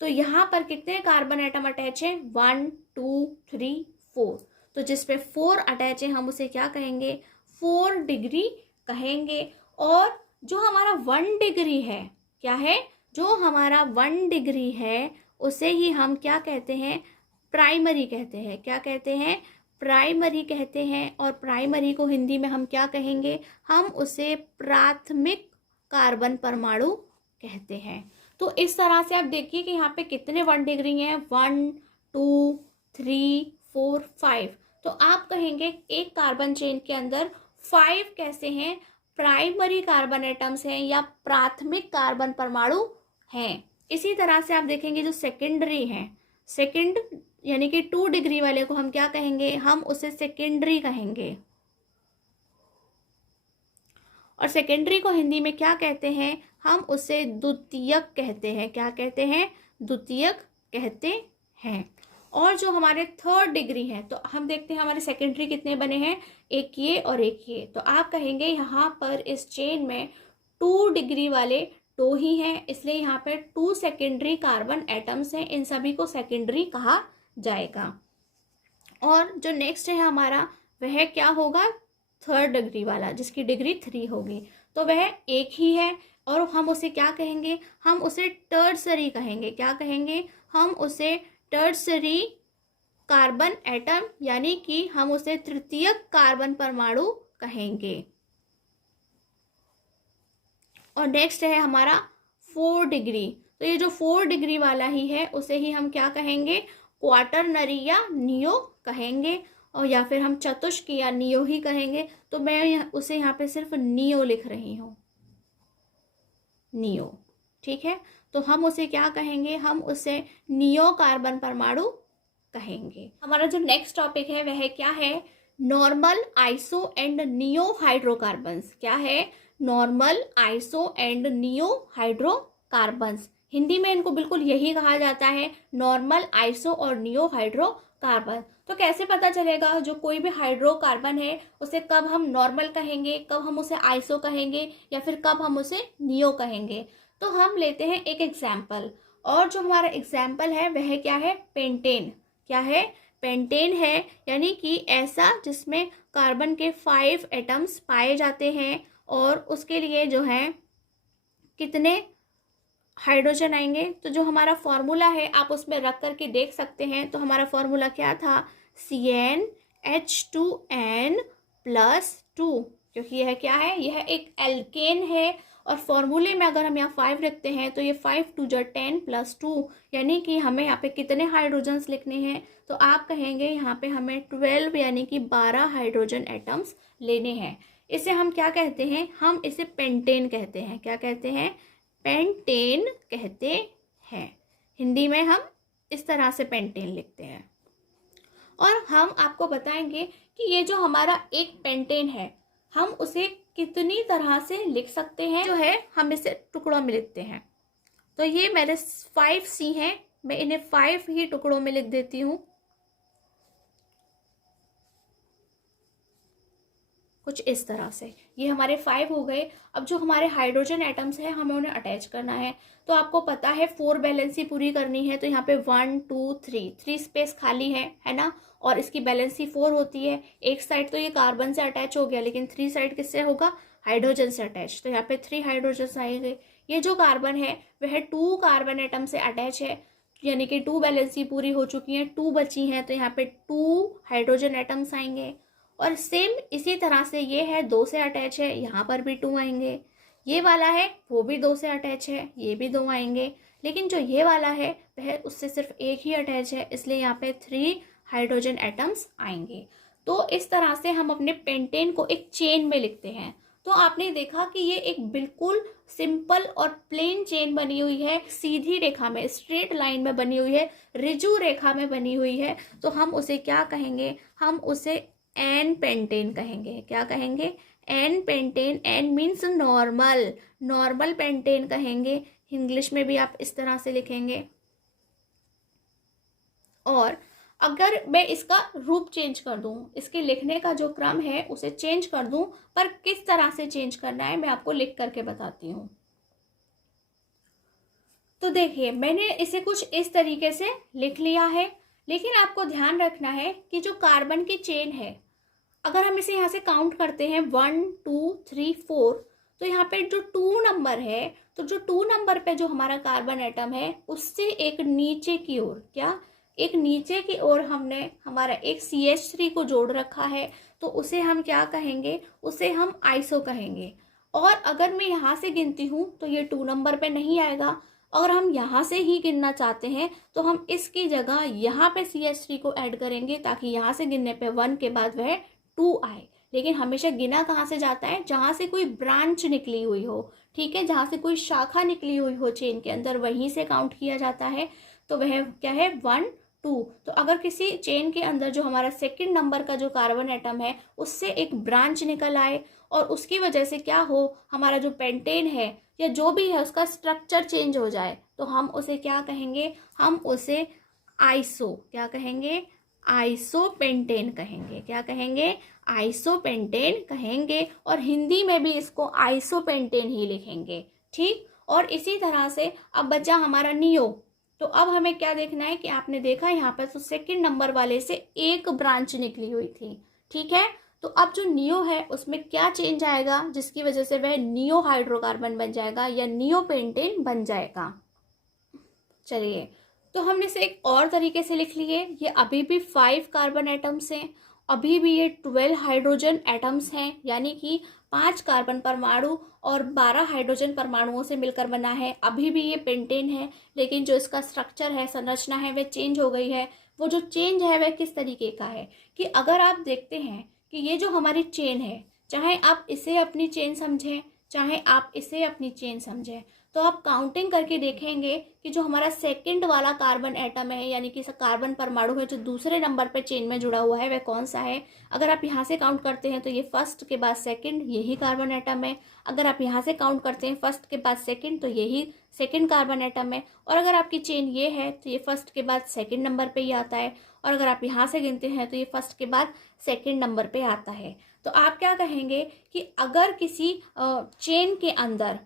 तो यहाँ पर कितने कार्बन एटम अटैच है, 1 2 3 4। तो जिस पे 4 अटैच है हम उसे क्या कहेंगे, 4 डिग्री कहेंगे। और जो हमारा 1 डिग्री है, क्या है, जो हमारा 1 डिग्री है उसे ही हम क्या कहते हैं, प्राइमरी कहते हैं। क्या कहते हैं, प्राइमरी कहते हैं। और प्राइमरी को हिंदी में हम क्या कहेंगे, हम उसे प्राथमिक कार्बन परमाणु कहते हैं। तो इस तरह से आप देखिए कि यहाँ पे कितने 1 डिग्री हैं, 1 2 3 4 5। तो आप कहेंगे एक कार्बन चेन के अंदर 5 कैसे हैं, प्राइमरी कार्बन एटम्स हैं या प्राथमिक कार्बन परमाणु हैं। इसी तरह से आप देखेंगे जो सेकेंडरी हैं, सेकेंड यानी कि 2 डिग्री वाले को हम क्या कहेंगे, हम उसे सेकेंडरी कहेंगे। और सेकेंडरी को हिंदी में क्या कहते हैं, हम उसे द्वितीयक कहते हैं। क्या कहते हैं, द्वितीयक कहते हैं। और जो हमारे 3rd डिग्री हैं, तो हम देखते हैं हमारे सेकेंडरी कितने बने हैं, एक ये और एक ये। तो आप कहेंगे यहाँ पर इस चेन में 2 डिग्री वाले 2 ही हैं, इसलिए यहाँ पर 2 सेकेंडरी कार्बन एटम्स हैं। इन सभी को सेकेंडरी कहा जाएगा। और जो नेक्स्ट है हमारा वह क्या होगा, 3rd डिग्री वाला, जिसकी डिग्री 3 होगी। तो वह एक ही है और हम उसे क्या कहेंगे, हम उसे टर्सरी कहेंगे। क्या कहेंगे, हम उसे टर्सरी कार्बन एटम, यानी कि हम उसे तृतीयक कार्बन परमाणु कहेंगे। और नेक्स्ट है हमारा 4 डिग्री। तो ये जो 4 डिग्री वाला ही है उसे ही हम क्या कहेंगे, क्वाटरनरी या नियो कहेंगे। और या फिर हम चतुष्क या नियो ही कहेंगे। तो मैं उसे यहाँ पे सिर्फ नियो लिख रही हूँ, नियो। ठीक है, तो हम उसे क्या कहेंगे, हम उसे नियो कार्बन परमाणु कहेंगे। हमारा जो नेक्स्ट टॉपिक है वह क्या है, normal, iso and neo hydrocarbons. क्या है, normal, iso and neo hydrocarbons. Hindi में इनको बिल्कुल यही कहा जाता है, नॉर्मल, आइसो और नियो हाइड्रोकार्बन। तो कैसे पता चलेगा जो कोई भी हाइड्रोकार्बन है उसे कब हम नॉर्मल कहेंगे, कब हम उसे आइसो कहेंगे या फिर कब हम उसे नियो कहेंगे। तो हम लेते हैं एक एग्जाम्पल, और जो हमारा एग्जाम्पल है वह क्या है, पेंटेन। क्या है, पेंटेन है, यानी कि ऐसा जिसमें कार्बन के 5 एटम्स पाए जाते हैं और उसके लिए जो है कितने हाइड्रोजन आएंगे। तो जो हमारा फॉर्मूला है आप उसमें रख करके देख सकते हैं। तो हमारा फॉर्मूला क्या था, CnH2n+2, क्योंकि यह क्या है, यह एक एल्केन है। और फॉर्मूले में अगर हम यहाँ 5 रखते हैं तो ये 5 2 10+2, यानी कि हमें यहाँ पे कितने हाइड्रोजन्स लिखने हैं। तो आप कहेंगे यहाँ पे हमें 12 यानी कि 12 हाइड्रोजन एटम्स लेने हैं। इसे हम क्या कहते हैं, हम इसे पेंटेन कहते हैं। क्या कहते हैं, पेंटेन कहते हैं। हिंदी में हम इस तरह से पेंटेन लिखते हैं। और हम आपको बताएंगे कि ये जो हमारा एक पेंटेन है हम उसे कितनी तरह से लिख सकते हैं। जो है हम इसे टुकड़ों में लिखते हैं। तो ये मेरे 5C हैं, मैं इन्हें 5 ही टुकड़ों में लिख देती हूँ, कुछ इस तरह से। ये हमारे 5 हो गए। अब जो हमारे हाइड्रोजन एटम्स हैं हमें उन्हें अटैच करना है। तो आपको पता है 4 बैलेंसी पूरी करनी है, तो यहाँ पे 1 2 3 स्पेस खाली है ना, और इसकी बैलेंसी 4 होती है। एक साइड तो ये कार्बन से अटैच हो गया, लेकिन 3 साइड किससे होगा, हाइड्रोजन से अटैच। तो यहाँ पे 3 हाइड्रोजन आएंगे। ये जो कार्बन है वह 2 कार्बन एटम से अटैच है, यानी कि 2 बैलेंसी पूरी हो चुकी है, 2 बची हैं, तो यहाँ पे 2 हाइड्रोजन एटम्स आएंगे। और सेम इसी तरह से ये है 2 से अटैच है, यहाँ पर भी 2 आएंगे। ये वाला है वो भी 2 से अटैच है, ये भी 2 आएंगे। लेकिन जो ये वाला है वह उससे सिर्फ एक ही अटैच है, इसलिए यहाँ पे 3 हाइड्रोजन एटम्स आएंगे। तो इस तरह से हम अपने पेंटेन को एक चेन में लिखते हैं। तो आपने देखा कि ये एक बिल्कुल सिंपल और प्लेन चेन बनी हुई है, सीधी रेखा में, स्ट्रेट लाइन में बनी हुई है, ऋजु रेखा में बनी हुई है। तो हम उसे क्या कहेंगे, हम उसे एन पेंटेन कहेंगे। क्या कहेंगे, N pentane. N means normal, normal pentane कहेंगे। इंग्लिश में भी आप इस तरह से लिखेंगे। और अगर मैं इसका रूप चेंज कर दूं, इसके लिखने का जो क्रम है उसे चेंज कर दूं, पर किस तरह से चेंज करना है मैं आपको लिख करके बताती हूं। तो देखिए मैंने इसे कुछ इस तरीके से लिख लिया है, लेकिन आपको ध्यान रखना है कि जो कार्बन की चेन है, अगर हम इसे यहाँ से काउंट करते हैं 1 2 3 4, तो यहाँ पे जो 2 नंबर है, तो जो 2 नंबर पे जो हमारा कार्बन एटम है उससे एक नीचे की ओर, क्या, एक नीचे की ओर हमने हमारा एक CH3 को जोड़ रखा है, तो उसे हम क्या कहेंगे, उसे हम आइसो कहेंगे। और अगर मैं यहाँ से गिनती हूँ तो ये 2 नंबर पे नहीं आएगा। अगर हम यहाँ से ही गिनना चाहते हैं तो हम इसकी जगह यहाँ पे CH3 को ऐड करेंगे, ताकि यहाँ से गिनने पे 1 के बाद वह 2 आए। लेकिन हमेशा गिना कहाँ से जाता है, जहाँ से कोई ब्रांच निकली हुई हो, ठीक है, जहाँ से कोई शाखा निकली हुई हो चेन के अंदर, वहीं से काउंट किया जाता है। तो वह क्या है, 1 2। तो अगर किसी चेन के अंदर जो हमारा सेकंड नंबर का जो कार्बन एटम है उससे एक ब्रांच निकल आए, और उसकी वजह से क्या हो, हमारा जो पेंटेन है या जो भी है उसका स्ट्रक्चर चेंज हो जाए, तो हम उसे क्या कहेंगे, हम उसे आइसो, क्या कहेंगे, आइसोपेंटेन कहेंगे। क्या कहेंगे, आइसोपेंटेन कहेंगे। और हिंदी में भी इसको आइसोपेंटेन ही लिखेंगे, ठीक। और इसी तरह से अब बचा हमारा नियो। तो अब हमें क्या देखना है कि आपने देखा यहाँ पर तो सेकंड नंबर वाले से एक ब्रांच निकली हुई थी, ठीक है। तो अब जो नियो है उसमें क्या चेंज आएगा, जिसकी वजह से वह नियो हाइड्रोकार्बन बन जाएगा या नियो पेंटेन बन जाएगा। चलिए, तो हमने इसे एक और तरीके से लिख लिए। ये अभी भी 5 कार्बन एटम्स हैं, अभी भी ये 12 हाइड्रोजन एटम्स हैं, यानी कि 5 कार्बन परमाणु और 12 हाइड्रोजन परमाणुओं से मिलकर बना है। अभी भी ये पेंटेन है, लेकिन जो इसका स्ट्रक्चर है, संरचना है, वह चेंज हो गई है। वो जो चेंज है वह किस तरीके का है कि अगर आप देखते हैं कि ये जो हमारी चेन है, चाहे आप इसे अपनी चेन समझें, चाहे आप इसे अपनी चेन समझें, तो आप काउंटिंग करके देखेंगे कि जो हमारा सेकंड वाला कार्बन एटम है, यानी कि कार्बन परमाणु है जो दूसरे नंबर पर चेन में जुड़ा हुआ है, वह कौन सा है। अगर आप यहाँ से काउंट करते हैं तो ये फर्स्ट के बाद सेकंड, यही कार्बन एटम है। अगर आप यहाँ से काउंट करते हैं फर्स्ट के बाद सेकंड, तो यही सेकंड कार्बन एटम है। और अगर आपकी चेन ये है तो ये फर्स्ट के बाद सेकंड नंबर पे ही आता है। और अगर आप यहाँ से गिनते हैं तो ये फर्स्ट के बाद सेकंड नंबर पे आता है। तो आप क्या कहेंगे कि अगर किसी चेन के अंदर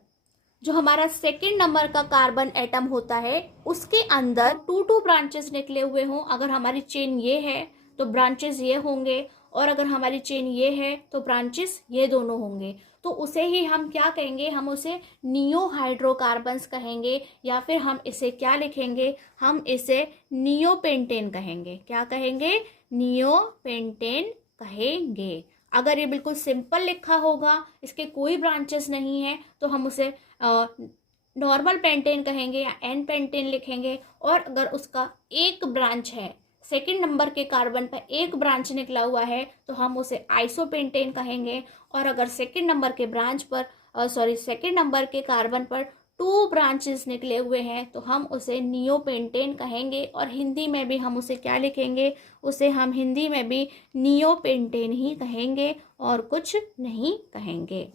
जो हमारा सेकंड नंबर का कार्बन एटम होता है उसके अंदर 2 ब्रांचेस निकले हुए हों, अगर हमारी चेन ये है तो ब्रांचेस ये होंगे, और अगर हमारी चेन ये है तो ब्रांचेस ये दोनों होंगे, तो उसे ही हम क्या कहेंगे, हम उसे नियो हाइड्रोकार्बन्स कहेंगे, या फिर हम इसे क्या लिखेंगे, हम इसे नियोपेंटेन कहेंगे। क्या कहेंगे, नियोपेंटेन कहेंगे। अगर ये बिल्कुल सिंपल लिखा होगा, इसके कोई ब्रांचेस नहीं है, तो हम उसे नॉर्मल पेंटेन कहेंगे या एन पेंटेन लिखेंगे। और अगर उसका एक ब्रांच है, सेकंड नंबर के कार्बन पर एक ब्रांच निकला हुआ है, तो हम उसे आइसोपेंटेन कहेंगे। और अगर सेकंड नंबर के ब्रांच पर सेकंड नंबर के कार्बन पर 2 ब्रांचेस निकले हुए हैं, तो हम उसे नियोपेंटेन कहेंगे। और हिंदी में भी हम उसे क्या लिखेंगे, उसे हम हिंदी में भी नियोपेंटेन ही कहेंगे और कुछ नहीं कहेंगे।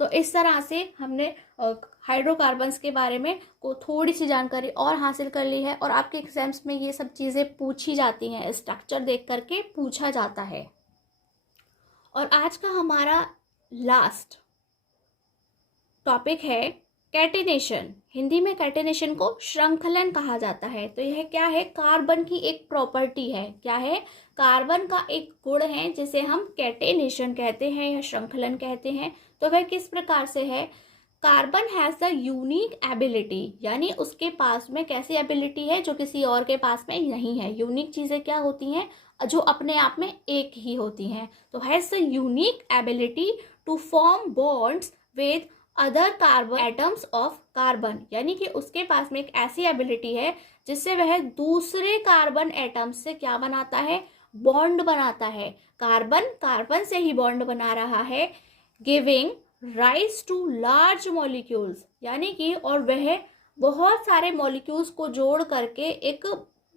तो इस तरह से हमने हाइड्रोकार्बन्स के बारे में को थोड़ी सी जानकारी और हासिल कर ली है, और आपके एग्जाम्स में ये सब चीज़ें पूछी जाती हैं, स्ट्रक्चर देख करके पूछा जाता है। और आज का हमारा लास्ट टॉपिक है कैटेनेशन। हिंदी में कैटेनेशन को श्रृंखलन कहा जाता है। तो यह क्या है? कार्बन की एक प्रॉपर्टी है। क्या है? कार्बन का एक गुण है जिसे हम कैटेनेशन कहते हैं या श्रृंखलन कहते हैं। तो वह किस प्रकार से है? Carbon has the unique ability, यानी उसके पास में कैसी एबिलिटी है जो किसी और के पास में नहीं है। यूनिक चीजें क्या होती हैं? जो अपने आप में एक ही होती हैं। तो has the unique ability to form bonds with other carbon atoms of carbon, यानी कि उसके पास में एक ऐसी एबिलिटी है जिससे वह दूसरे कार्बन एटम्स से क्या बनाता है? बॉन्ड बनाता है। कार्बन कार्बन से ही बॉन्ड बना रहा है, giving rise to large molecules, यानी कि और वह बहुत सारे मॉलिक्यूल्स को जोड़ करके एक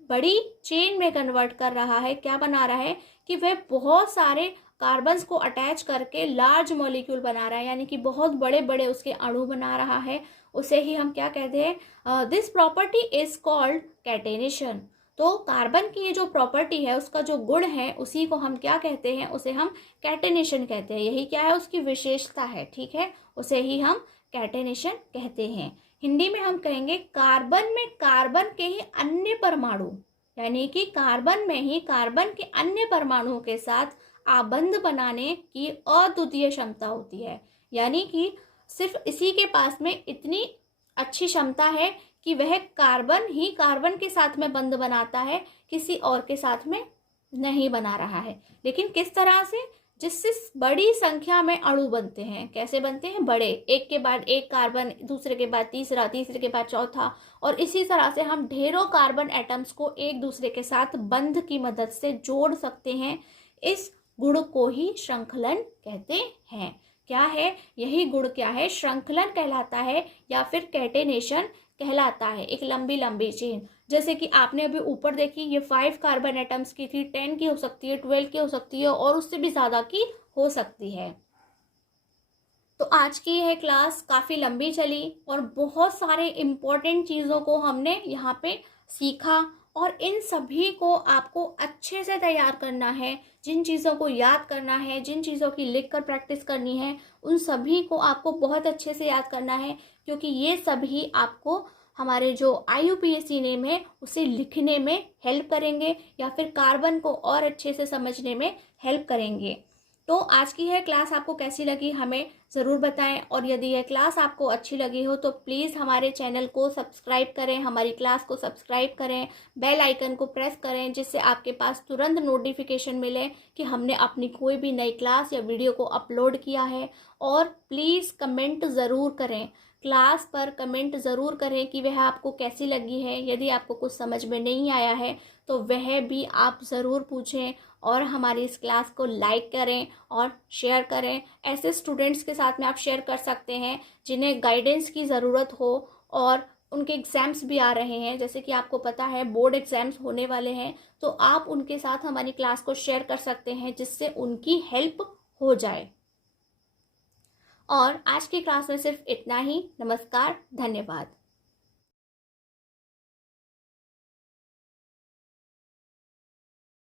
बड़ी चेन में कन्वर्ट कर रहा है। क्या बना रहा है? कि वह बहुत सारे कार्बन्स को अटैच करके लार्ज मॉलिक्यूल बना रहा है, यानी कि बहुत बड़े बड़े उसके अणु बना रहा है। उसे ही हम क्या कहते हैं? This property is called catenation. तो कार्बन की ये जो प्रॉपर्टी है, उसका जो गुण है, उसी को हम क्या कहते हैं? उसे हम कैटेनेशन कहते हैं। यही क्या है? उसकी विशेषता है। ठीक है, उसे ही हम कैटेनेशन कहते हैं। हिंदी में हम कहेंगे कार्बन में कार्बन के ही अन्य परमाणु, यानी कि कार्बन में ही कार्बन के अन्य परमाणुओं के साथ आबंध बनाने की अद्वितीय क्षमता होती है। यानी कि सिर्फ इसी के पास में इतनी अच्छी क्षमता है कि वह कार्बन ही कार्बन के साथ में बंध बनाता है, किसी और के साथ में नहीं बना रहा है। लेकिन किस तरह से? जिससे बड़ी संख्या में अणु बनते हैं। कैसे बनते हैं? बड़े, एक के बाद एक कार्बन, दूसरे के बाद तीसरा, तीसरे के बाद चौथा, और इसी तरह से हम ढेरों कार्बन एटम्स को एक दूसरे के साथ बंध की मदद से जोड़ सकते हैं। इस गुण को ही श्रृंखलन कहते हैं। क्या है? यही गुण क्या है? श्रृंखलन कहलाता है या फिर कैटेनेशन कहलाता है। एक लंबी लंबी चेन, जैसे कि आपने अभी ऊपर देखी, ये 5 कार्बन एटम्स की थी, 10 की हो सकती है, 12 की हो सकती है, और उससे भी ज्यादा की हो सकती है। तो आज की यह क्लास काफी लंबी चली और बहुत सारे इम्पोर्टेंट चीजों को हमने यहाँ पे सीखा, और इन सभी को आपको अच्छे से तैयार करना है। जिन चीज़ों को याद करना है, जिन चीज़ों की लिख कर प्रैक्टिस करनी है, उन सभी को आपको बहुत अच्छे से याद करना है, क्योंकि ये सभी आपको हमारे जो IUPAC नेम है उसे लिखने में हेल्प करेंगे या फिर कार्बन को और अच्छे से समझने में हेल्प करेंगे। तो आज की यह क्लास आपको कैसी लगी हमें ज़रूर बताएं, और यदि यह क्लास आपको अच्छी लगी हो तो प्लीज़ हमारे चैनल को सब्सक्राइब करें, हमारी क्लास को सब्सक्राइब करें, बेल आइकन को प्रेस करें, जिससे आपके पास तुरंत नोटिफिकेशन मिले कि हमने अपनी कोई भी नई क्लास या वीडियो को अपलोड किया है। और प्लीज़ कमेंट ज़रूर करें, क्लास पर कमेंट ज़रूर करें कि वह आपको कैसी लगी है। यदि आपको कुछ समझ में नहीं आया है तो वह भी आप ज़रूर पूछें, और हमारी इस क्लास को लाइक करें और शेयर करें। ऐसे स्टूडेंट्स के साथ में आप शेयर कर सकते हैं जिन्हें गाइडेंस की ज़रूरत हो, और उनके एग्ज़ाम्स भी आ रहे हैं, जैसे कि आपको पता है बोर्ड एग्ज़ाम्स होने वाले हैं, तो आप उनके साथ हमारी क्लास को शेयर कर सकते हैं जिससे उनकी हेल्प हो जाए। और आज की क्लास में सिर्फ इतना ही। नमस्कार, धन्यवाद।